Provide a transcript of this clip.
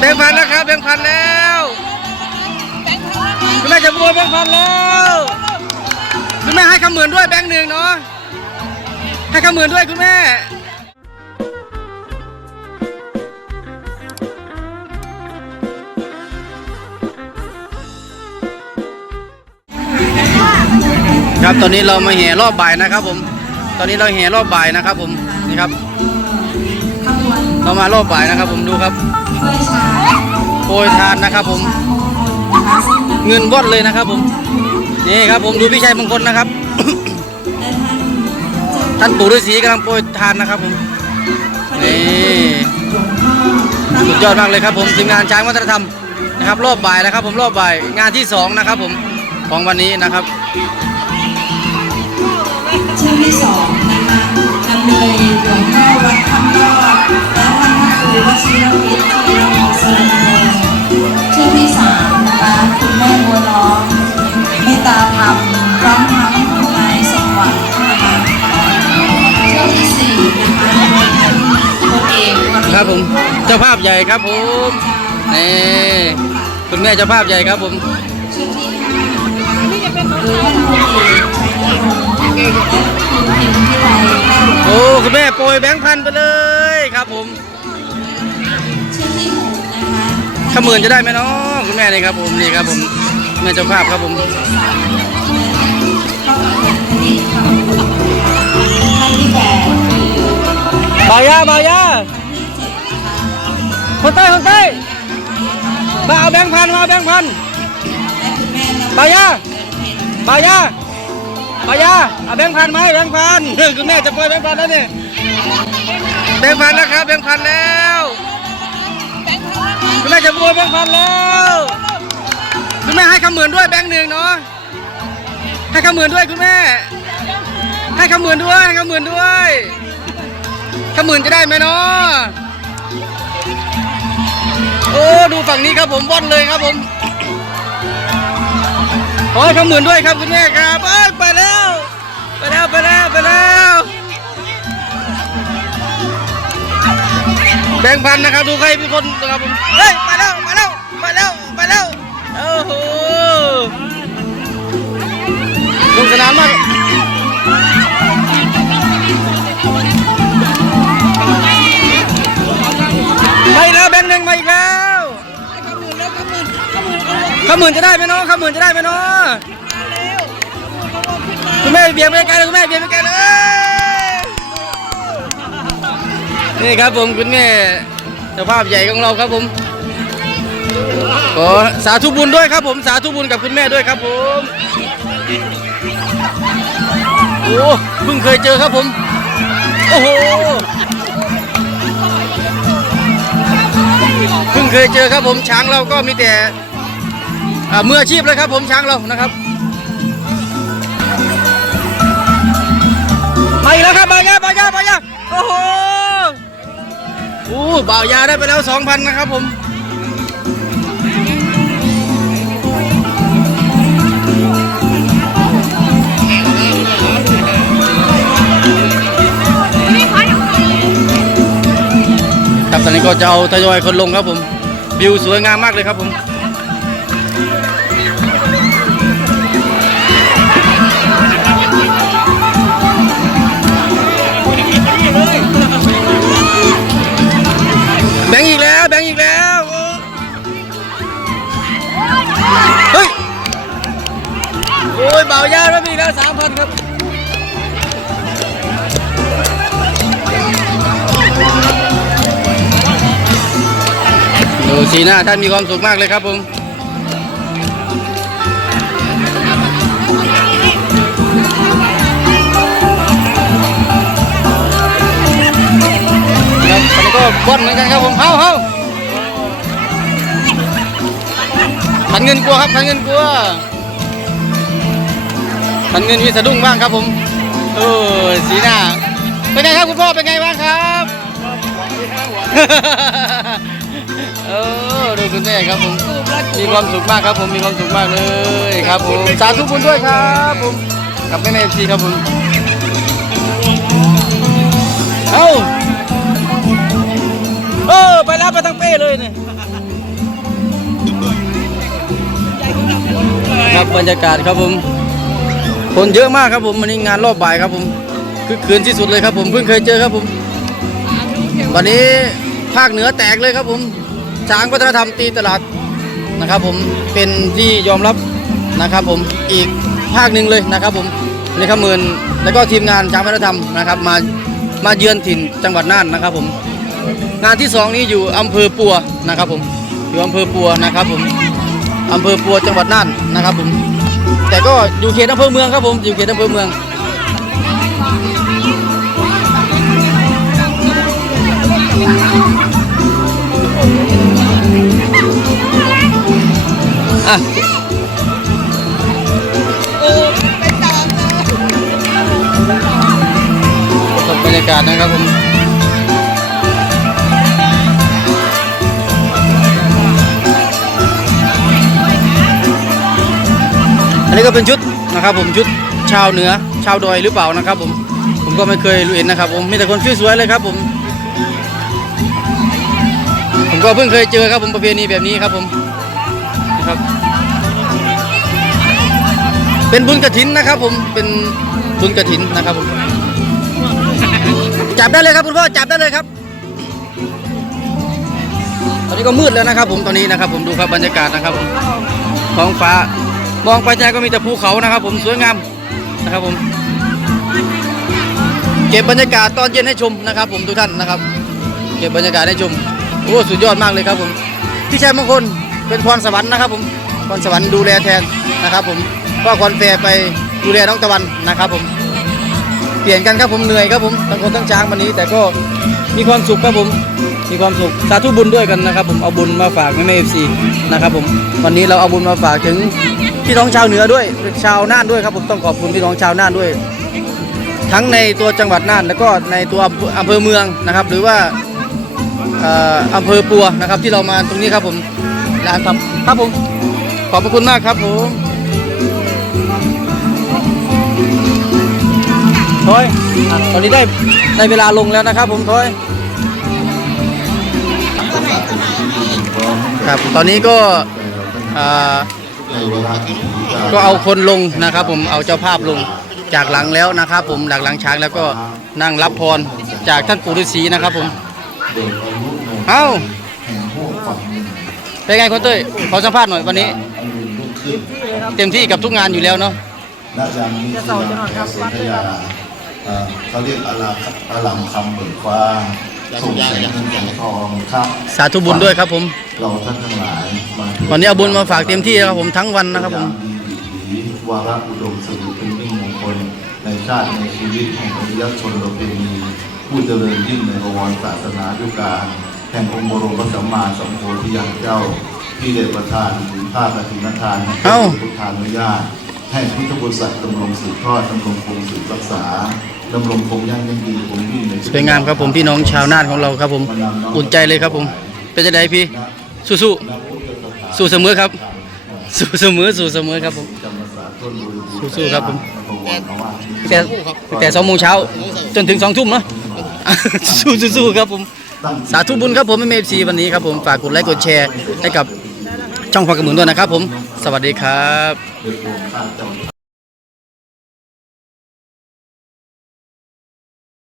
แบงค์พันแล้วครับแบงค์พันแล้วคุณแม่จะบวยแบงค์พันแล้วคุณแม่ให้คำเหมือนด้วยแบงค์หนึ่งเนาะให้คำเหมือนด้วยคุณแม่ครับตอนนี้เรามาแห่รอบบ่ายนะครับผม ตอนนี้เราแห่รอบบ่ายนะครับผมนี่ครับ เรามารอบบ่ายนะครับผมดูครับ โปรยทานนะครับผมเงินวอดเลยนะครับผม นี่ครับผมดูพี่ชัยมงคลนะครับท่านปู่ฤาษีกำลังโปรยทานนะครับผม นี่สุดยอดมากเลยครับผมทีมงานช้างวัฒนธรรมนะครับรอบบ่ายนะครับ ผมรอบบ่ายงานที่สองนะครับผมของวันนี้นะครับชื่อที่สองนะคะนำโดยหลวงพ่อวัดคำยอด และท่านพรครูวชิรวิทย์ที่เราสรณโนชื่อที่สามนะคะคุณแม่บัวน้องเมตตาธรรมพร้อมทั้งคุณนายสมหวังนะคะชื่อที่สี่นะคะโดยท่านพลเอกครับผมเจ้าภาพใหญ่ครับผมนี่คุณแม่เจ้าภาพใหญ่ครับผมชื่อที่ห้าโดยท่านพลเอกชัยนรงค์คุณเพ็ญพิไลโอ้คุณแม่โปรยแบงค์พันไปเลยครับผม ชื่อที่หกนะคะขมื่นจะได้ไหมเนาะคุณแม่นี่ครับผมนี่ครับผมแม่เจ้าภาพครับผมท่านที่แปดคือบ่าวยาบ่าวยาท่านที่เจ็ดนะคะคนใต้คนใต้มาเอาแบงค์พันมาเอาแบงค์พันและคุณแม่นบ่าวยาเดินเพนบ่าวยาบ่าวยาเอาแบงค์พันไหมแบงค์พันคุณแม่จะโปรยแบงค์พันแล้วนี่แบงค์พันแล้วครับแบงค์พันแล้ว คุณแม่จะโปรยแบงค์พันแล้วคุณแม่ให้คำเหมือนด้วยแบงค์หนึ่งเนาะให้คำเหมือนด้วยคุณแม่ ให้คำเหมือนด้วยให้คำเหมือนด้วยคำเหมือนจะได้ไหมเนาะโอ้ดูฝั่งนี้ครับผมว่อนเลยครับผมขอให้คำเหมือนด้วยครับคุณแม่ครับเอ้ยไปแล้ว ไปแล้วไปแล้วไปแล้ว แบ่งค์พันนะครับดูใครเป็นคนนะครับผมเฮ้ยไปแล้วไปแล้วไปแล้วไปแล้วโอ้โหสนุกสนานมากไปแล้วแบงค์หนึ่งมาอีกแล้วขมื่นจะได้ไหมเนาะขมื่นจะได้ไหมเนาะคุณแม่เบียร์ไปไกลเลยคุณแม่เบียร์ไปไกลเลย นี่ครับผมคุณแม่เจ้าภาพใหญ่ของเราครับผมขอสาธุบุญด้วยครับผมสาธุบุญกับคุณแม่ด้วยครับผมโอ้เพิ่งเคยเจอครับผม โอ้โหเพิ่งเคยเจอครับผมช้างเราก็มีแต่อ่ามืออาชีพเลยครับผมช้างเรานะครับ บ่าวยาได้ไปแล้วสองพันนะครับผมครับตอนนี้ก็จะเอาทยอยคนลงครับผม วิวสวยงามมากเลยครับผม สีหน้าท่านมีความสุขมากเลยครับผมมันก็บอนเหมือนกันครับผมเฮ้าเฮ้าขันเงินกลัวครับขันเงินกลัวขันเงินมีสะดุ้งบ้างครับผมโอ้สีหน้าเป็นไงครับคุณพ่อเป็นไงบ้างครับ เออดูคุณแม่ครับผมมีความสุขมากครับ ผมมีความสุขมากเลยครับผมสาธุคุณด้วยครับผมกับแม่แม่ทีครับผมเอ้าเออไปรับไปทั้งเป้เลยเนี่ยครับบรรยากาศครับผม คนเยอะมากครับผมวันนี้งานรอบบ่ายครับผมคือคืนที่สุดเลยครับผมเพิ่งเคยเจอครับผม วันนี้ ภาคเหนือแตกเลยครับผมช้างวัฒนธรรมตีตลาดนะครับ ผมเป็นที่ยอมรับนะครับ ผมอีกภาคหนึ่งเลยนะครับ ผมนี่ครับหมื่นแล้วก็ทีมงานช้างวัฒนธรรมนะครับ มามาเยือนถิ่นจังหวัดน่านนะครับ ผม งานที่สองนี้อยู่อำเภอปัวนะครับ ผมอยู่อำเภอปัวนะครับ ผมอำเภอปัวจังหวัดน่านนะครับ ผม แต่ก็อยู่เขตอำเภอเมืองครับ ผมอยู่เขตอำเภอเมือง อะชมบรรยากาศนะครับผมอันนี้ก็เป็นชุดนะครับผมชุดชาวเหนือชาวดอยหรือเปล่านะครับผมผมก็ไม่เคยรู้เห็นนะครับผมมีแต่คนสวยๆเลยครับผมผมก็เพิ่งเคยเจอครับผมประเพณีแบบนี้ครับผม ครับ เป็นบุญกระถินนะครับ ผมเป็นบุญกระถินนะครับผมจับได้เลยครับคุณพ่อจับได้เลยครับ ตอนนี้ก็มืดแล้วนะครับ ผมตอนนี้นะครับ ผมดูครับบรรยากาศนะครับผมท้องฟ้ามองไปใจก็มีแต่ภูเขานะครับ ผมสวยงามนะครับผม เก็บบรรยากาศตอนเย็นให้ชมนะครับ ผมทุกท่านนะครับ เก็บบรรยากาศให้ชมโอ้สุดยอดมากเลยครับผมพี่ชายมงคล เป็นพรสวรรค์นะครับผมพรสวรรค์ดูแลแทนนะครับ ผมก็คอนแฟร์ไปดูแลน้องตะวันนะครับ ผม เปลี่ยนกันครับผมเหนื่อยครับผมทั้งคนทั้งช้างวันนี้ แต่ก็มีความสุขครับผมมีความสุขสาธุบุญด้วยกันนะครับ ผมเอาบุญมาฝากแม่แม่เอฟซีนะครับ ผมวันนี้เราเอาบุญมาฝากถึงพี่น้องชาวเหนือด้วยชาวน่านด้วยครับผมต้องขอบคุณพี่น้องชาวน่านด้วย ทั้งในตัวจังหวัดน่าน แล้วก็ในตัวอำเภอเมืองนะครับ หรือว่าอำเภอปัวนะครับที่เรามาตรงนี้ครับผม ร้านทำครับผม ขอบพระคุณมากครับผมทอยตอนนี้ได้ในเวลาลงแล้วนะครับผมทอยครับตอนนี้ก็อ่าก็เอาคนลงนะครับ ผมเอาเจ้าภาพลงจากหลังแล้วนะครับ ผมหลังหลังช้างแล้วก็นั่งรับพรจากท่านปู่ฤาษีนะครับผม เอ้า เป็นไงคนเต้ยขอสัมภาษณ์หน่อยวันนี้ เต็มที่กับทุกงานอยู่แล้วเนาะน่าจะมีที่นำแพทย์เสนยาเอ่อเขาเรียกอาลาอาลัมคำเบิกฟ้าส่งแสงเงินแสงทองครับสาธุบุญด้วยครับผม เราท่านทั้งหลายมาถึงวันนี้เอาบุญมาฝากเต็มที่นะครับผมทั้งวันนะครับผมยามดีวิถีวาระอุดมสมบูรณ์เป็นมิ่งมงคลในชาติในชีวิตแห่งอริยชนเราเป็นมีผู้เจริญยิ่งในอวรศาสนายุการ แห่งองค์บรมพระสัมมาสัมโพธิญาณเจ้า ที่ได้ประทานถึงภาคปฏิณทานให้เอ้า พุทธานุญาต ให้พุทธบริษัทดำรงสืบทอดดำรงคงสืบรักษาดำรงคงยั่งยั่งยืนคงยิ่งในสวยงามครับผมพี่น้องชาวน่านของเราครับผมอุ่นใจเลยครับผมเป็นจะไดพี่สู้สู้ๆสู้เสมอครับ สู้เสมอสู้เสมอครับผม สู้ๆครับผม แต่แต่สองโมงเช้าจนถึงสองทุ่มเนาะ สู้สู้ๆครับผม สาธุบุญครับผมเอฟซีวันนี้ครับผมฝากกดไลค์กดแชร์ให้กับช่องพอกระหมุนด้วยนะครับผม สวัสดีครับ